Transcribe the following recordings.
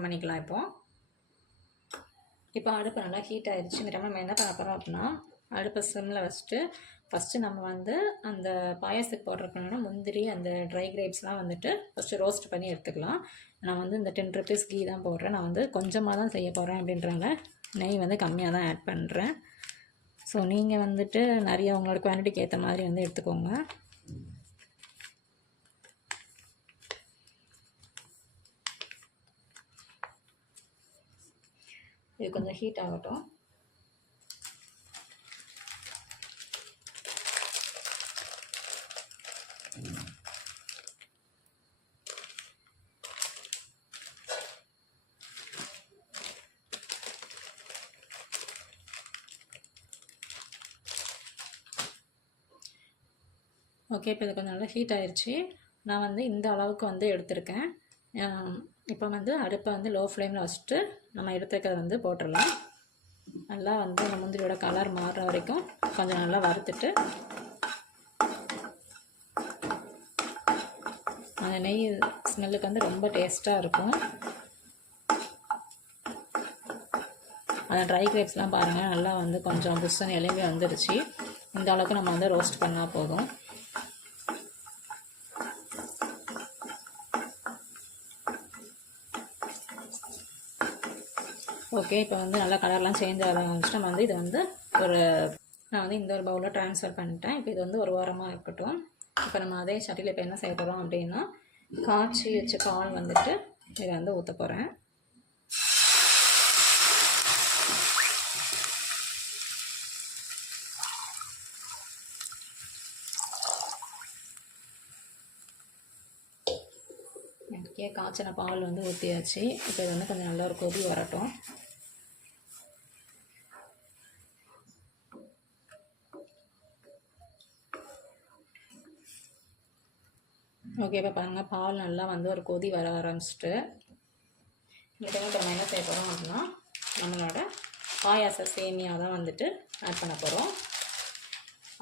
On பண்ணிக்கலாம். இப்போ அடுப்பு நல்லா ஹீட் ஆகிடுச்சு. இந்த டைம் நம்ம என்ன பண்ண போகிறோம் அப்படின்னா, அடுப்பை சிம்மில் வச்சுட்டு ஃபஸ்ட்டு நம்ம வந்து அந்த பாயாசத்துக்கு போடுறதுக்கான முந்திரி அந்த ட்ரை கிரேப்ஸ்லாம் வந்துட்டு ஃபஸ்ட்டு ரோஸ்ட் பண்ணி எடுத்துக்கலாம். நான் வந்து இந்த 10 rupees கீ தான் போடுறேன். நான் வந்து கொஞ்சமாக தான் செய்ய போகிறேன் அப்படின்றனால நெய் வந்து கம்மியாக தான் ஆட் பண்ணுறேன். ஸோ நீங்கள் வந்துட்டு நிறைய உங்களோட குவான்டிட்டிக்கு ஏற்ற மாதிரி வந்து எடுத்துக்கோங்க. இது கொஞ்சம் ஹீட் ஆகட்டும். ஓகே, இப்போ இது கொஞ்சம் நல்லா ஹீட் ஆயிடுச்சு. நான் வந்து இந்த அளவுக்கு வந்து எடுத்திருக்கேன். இப்போ வந்து அடுப்பை வந்து லோ ஃப்ளேமில் வச்சுட்டு நம்ம எடுத்துக்கிறத வந்து போட்டுடலாம். நல்லா வந்து இந்த முந்திரியோட கலர் மாறுற வரைக்கும் கொஞ்சம் நல்லா வறுத்துட்டு அந்த நெய் ஸ்மெல்லுக்கு வந்து ரொம்ப டேஸ்ட்டாக இருக்கும். அந்த ட்ரை கிரேப்ஸ்லாம் பாருங்கள் நல்லா வந்து கொஞ்சம் புஷ்ஷுன்னு எலும்பி வந்துடுச்சு. இந்த அளவுக்கு நம்ம வந்து ரோஸ்ட் பண்ணால் போதும். ஓகே, இப்போ வந்து நல்லா கலர்லாம் சேஞ்ச் ஆக ஆரம்பிச்சு நம்ம வந்து இதை வந்து நான் வந்து இந்த ஒரு பவுலில் ட்ரான்ஸ்ஃபர் பண்ணிட்டேன். இப்போ இது வந்து ஒரு வாரமாக இருக்கட்டும். இப்போ நம்ம அதே சட்டியில் இப்போ என்ன செய்ய போகிறோம் அப்படின்னா, காய்ச்சி வச்ச பால் வந்துட்டு இதை வந்து ஊற்ற போகிறேன். காய்ச்சின பால் வந்து ஊற்றியாச்சு. இப்போ இது வந்து கொஞ்சம் நல்லா ஒரு கொதி வரட்டும். ஓகே, இப்போ பாருங்கள் பால் நல்லா வந்து ஒரு கொதி வர ஆரம்பிச்சிட்டு இந்த டைம் நம்ம என்ன செய்ய போகிறோம் அப்படின்னா, நம்மளோட பாயாச சேமியா தான் வந்துட்டு ஆட் பண்ண போகிறோம்.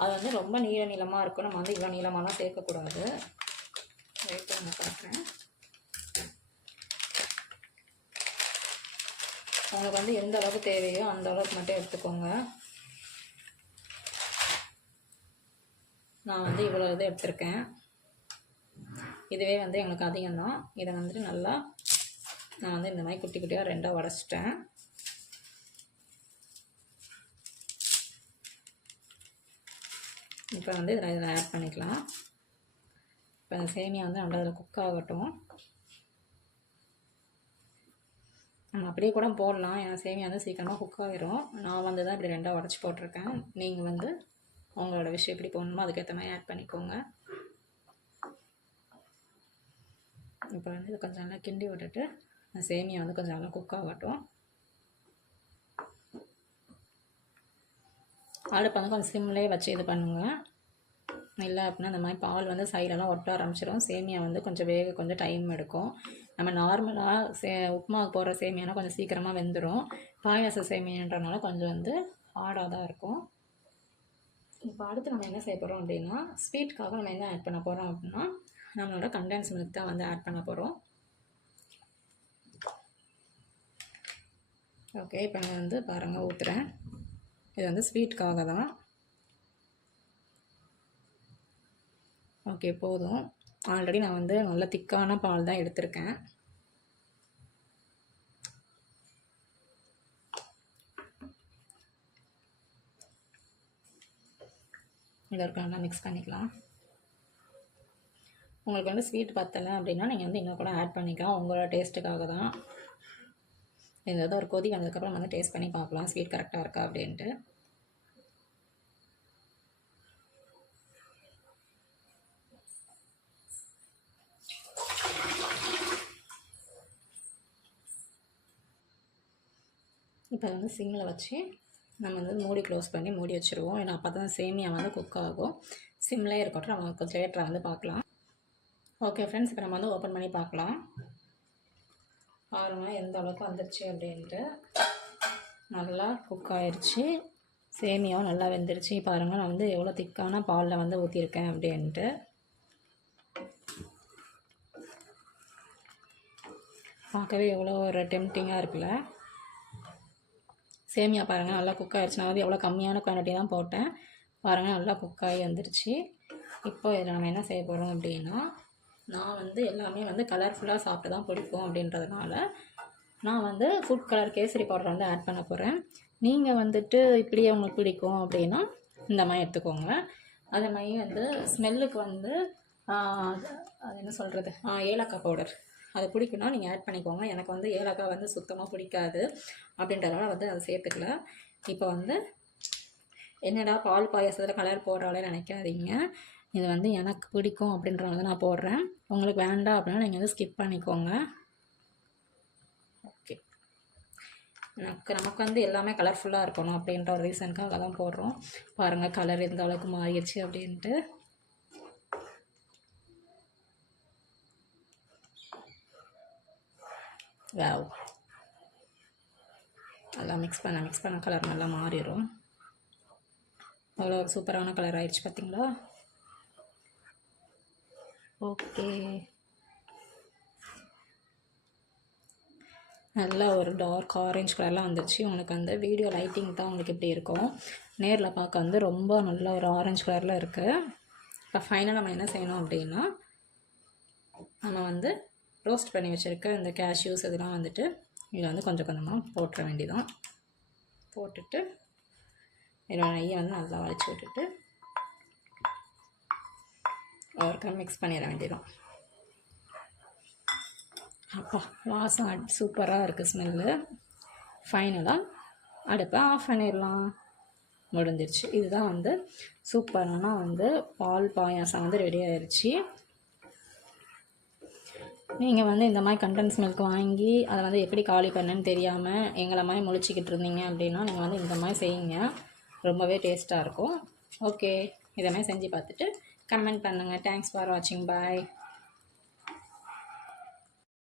அது வந்து ரொம்ப நீளமாக இருக்கும். நம்ம வந்து இவ்வளோ நீளமாலாம் சேர்க்கக்கூடாது. வெயிட் பண்ண பார்க்குறேன். உங்களுக்கு வந்து எந்த அளவுக்கு தேவையோ அந்த அளவுக்கு மட்டும் எடுத்துக்கோங்க. நான் வந்து இவ்வளோ இது எடுத்திருக்கேன். இதுவே வந்து எங்களுக்கு அதிகம்தான். இதை வந்துட்டு நல்லா நான் வந்து இந்த மாதிரி குட்டி குட்டியாக ரெண்டாக உடச்சிட்டேன். இப்போ வந்து இதில் ஆட் பண்ணிக்கலாம். இப்போ அந்த சேமியா வந்து நல்லா அதில் குக் ஆகட்டும். நம்ம அப்படியே கூட போடலாம், ஏன்னா சேமியா வந்து சீக்கிரமாக குக் ஆகிரும். நான் வந்து தான் இப்படி ரெண்டாக உடச்சி போட்டிருக்கேன். நீங்கள் வந்து உங்களோட விஷயம் எப்படி போடணுமோ அதுக்கேற்ற மாதிரி ஆட் பண்ணிக்கோங்க. இப்போ வந்து இதை கொஞ்சம் நல்லா கிண்டி விட்டுட்டு சேமியா வந்து கொஞ்சம் நல்லா குக் ஆகட்டும். அடுப்பு வந்து கொஞ்சம் சிம்லேயே வச்சு இது பண்ணுங்கள். இல்லை அப்படின்னா இந்த மாதிரி பால் வந்து சைடெல்லாம் ஒட்ட ஆரம்பிச்சிடும். சேமியா வந்து கொஞ்சம் வேக கொஞ்சம் டைம் எடுக்கும். நம்ம நார்மலாக உப்புமாவுக்கு போடுற சேமியானா கொஞ்சம் சீக்கிரமாக வெந்துடும். பாயாச சேமியான்றனால கொஞ்சம் வந்து ஹார்டாக தான் இருக்கும். இப்போ அடுத்து நம்ம என்ன செய்ய போகிறோம் அப்படின்னா, ஸ்வீட்காக நம்ம என்ன ஆட் பண்ண போகிறோம் அப்படின்னா, நம்மளோட கண்டென்ஸ் மில்க் தான் வந்து ஆட் பண்ண போகிறோம். ஓகே, இப்போ நான் வந்து பாருங்கள் ஊற்றுறேன். இது வந்து ஸ்வீட்காக தான். ஓகே, போதும். ஆல்ரெடி நான் வந்து நல்ல திக்கான பால் தான் எடுத்திருக்கேன். இதை இருக்க நல்லா மிக்ஸ் பண்ணிக்கலாம். உங்களுக்கு வந்து ஸ்வீட் பத்தலை அப்படின்னா நீங்கள் வந்து இன்னும் கூட ஆட் பண்ணிக்கலாம். உங்களோட டேஸ்ட்டுக்காக தான். இந்த ஒரு கொதி வந்ததுக்கப்புறம் வந்து டேஸ்ட் பண்ணி பார்க்கலாம் ஸ்வீட் கரெக்டாக இருக்கா அப்படின்ட்டு. இப்போ வந்து சிம்மில் வச்சு நம்ம வந்து மூடி க்ளோஸ் பண்ணி மூடி வச்சுருவோம். ஏன்னா அப்போ தான் சேமியா வந்து குக் ஆகும். சிம்லேயே இருக்கட்டும், நம்ம கொஞ்சம் லேட்டராக வந்து பார்க்கலாம். ஓகே ஃப்ரெண்ட்ஸ், இப்போ நம்ம வந்து ஓப்பன் பண்ணி பார்க்கலாம். பாருங்கள் எந்த அளவுக்கு வந்துருச்சு அப்படின்ட்டு. நல்லா குக் ஆயிடுச்சு. சேமியாவும் நல்லா வெந்துருச்சு. பாருங்கள் நான் வந்து எவ்வளோ திக்கான பாலில் வந்து ஊற்றிருக்கேன் அப்படின்ட்டு. பார்க்கவே எவ்வளோ ஒரு டெம்டிங்காக இருக்குல்ல. சேமியா பாருங்கள் நல்லா குக் ஆகிடுச்சு. நான் வந்து எவ்வளோ கம்மியான குவான்டிட்டி தான் போட்டேன். பாருங்கள் நல்லா குக் ஆகி வந்துருச்சு. இப்போ இதில் நம்ம என்ன செய்ய போகிறோம் அப்படின்னா, நான் வந்து எல்லாமே வந்து கலர்ஃபுல்லாக சாப்பிட்டு தான் பிடிக்கும் அப்படின்றதுனால நான் வந்து ஃபுட் கலர் கேசரி பவுடர் வந்து ஆட் பண்ண போகிறேன். நீங்கள் வந்துட்டு இப்படியே உங்களுக்கு பிடிக்கும் அப்படின்னா இந்த மாதிரி எடுத்துக்கோங்க. அதே மாதிரி வந்து ஸ்மெல்லுக்கு வந்து அது என்ன சொல்கிறது, ஏலக்காய் பவுடர் அது பிடிக்குன்னா நீங்கள் ஆட் பண்ணிக்கோங்க. எனக்கு வந்து ஏலக்காய் வந்து சுத்தமாக பிடிக்காது அப்படின்றதால வந்து அதை சேர்த்துக்கல. இப்போ வந்து என்னடா பால் பாயாசத்தில் கலர் போடுறாலே நினைக்காதீங்க. இது வந்து எனக்கு பிடிக்கும் அப்படின்றத நான் போடுறேன். உங்களுக்கு வேண்டாம் அப்படின்னா நீங்கள் வந்து ஸ்கிப் பண்ணிக்கோங்க. ஓகே, நமக்கு வந்து எல்லாமே கலர்ஃபுல்லாக இருக்கணும் அப்படின்ற ஒரு ரீசனுக்காக தான் போடுறோம். பாருங்கள் கலர் எந்த அளவுக்கு மாறிடுச்சு அப்படின்ட்டு. வாவ், நல்லா மிக்ஸ் பண்ண கலர் நல்லா மாறிடும். அவ்வளோ ஒரு சூப்பரான கலர் ஆயிடுச்சு பார்த்தீங்களா. ஓகே, நல்லா ஒரு டார்க் ஆரஞ்சு கலர்லாம் வந்துருச்சு. உங்களுக்கு வந்து வீடியோ லைட்டிங் தான் உங்களுக்கு இப்படி இருக்கும், நேரில் பார்க்க வந்து ரொம்ப நல்ல ஒரு ஆரஞ்சு கலரில் இருக்குது. இப்போ ஃபைனலாக நம்ம என்ன செய்யணும் அப்படின்னா, நம்ம வந்து ரோஸ்ட் பண்ணி வச்சுருக்க இந்த கேஷ்யூஸ் இதெல்லாம் வந்துட்டு இதில் வந்து கொஞ்சம் கொஞ்சமாக போட்டுற வேண்டியதான். போட்டுட்டு இதில் நெய்யை வந்து நல்லா வளைச்சி விட்டுட்டு ஒருக்கா மிக்ஸ் பண்ணிட வேண்டியதான். அப்பா வாசம் சூப்பராக இருக்குது ஸ்மெல்லு. ஃபைனலாக அடுப்பை ஆஃப் பண்ணிடலாம். முடிஞ்சிருச்சு. இதுதான் வந்து சூப்பரான வந்து பால் பாயாசம் வந்து ரெடி ஆயிடுச்சு. நீங்கள் வந்து இந்த மாதிரி கண்டென்ஸ் மில்க் வாங்கி அதை வந்து எப்படி காலி பண்ணேன்னு தெரியாமல் எங்களை மாதிரி முழிச்சிக்கிட்டு இருந்தீங்க அப்படின்னா நீங்கள் வந்து இந்த மாதிரி செய்யுங்க, ரொம்பவே டேஸ்ட்டாக இருக்கும். ஓகே, இதை மாதிரி செஞ்சு பார்த்துட்டு கமெண்ட் பண்ணுங்கள். தேங்க்ஸ் ஃபார் வாட்சிங். பாய்.